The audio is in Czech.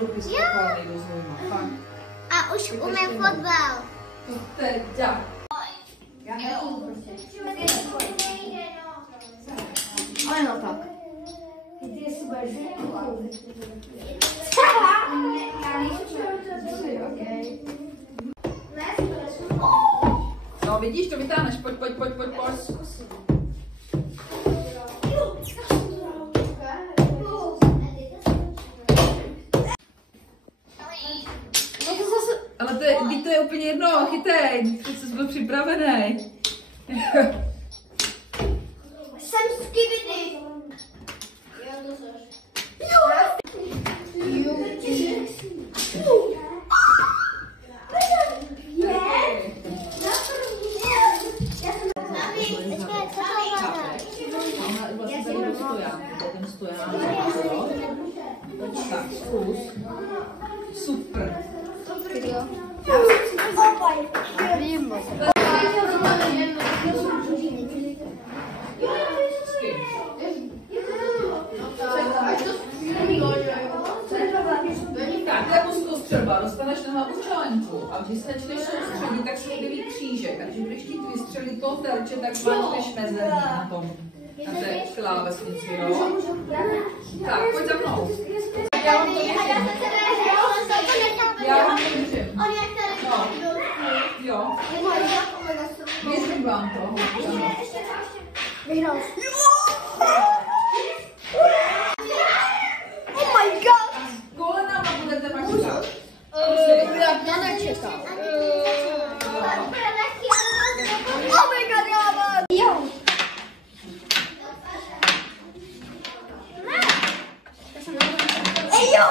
ruky skakal do zloma. A už umím fotbal. To teda. Já neumím prostě. Ale no tak. Ty je super, že jo? Já nejsem okej. No vidíš, to vytáhneš, pojď. Ale to je úplně jedno, chytej, ty jsi byl připravený. Jsem skibidi. Jo, to seš. Tak, zkus. Super. Tak, nebo zkus třeba, dostaneš na hlavu čelenku a když se začneš soustředit, tak se objeví křížek. Takže když ti vystřelí toho terče, tak máš mezerní na tom. Na té klávesnici, jo? Tak, pojď za mnou. Já vám to věřím. Já vám to věřím. No. Jo. Věřím vám to. Vyhrál. Oh my god! Kolenama budete mačkat. Já nečekal. Oh my god, já mám. Jo. Ej, jo!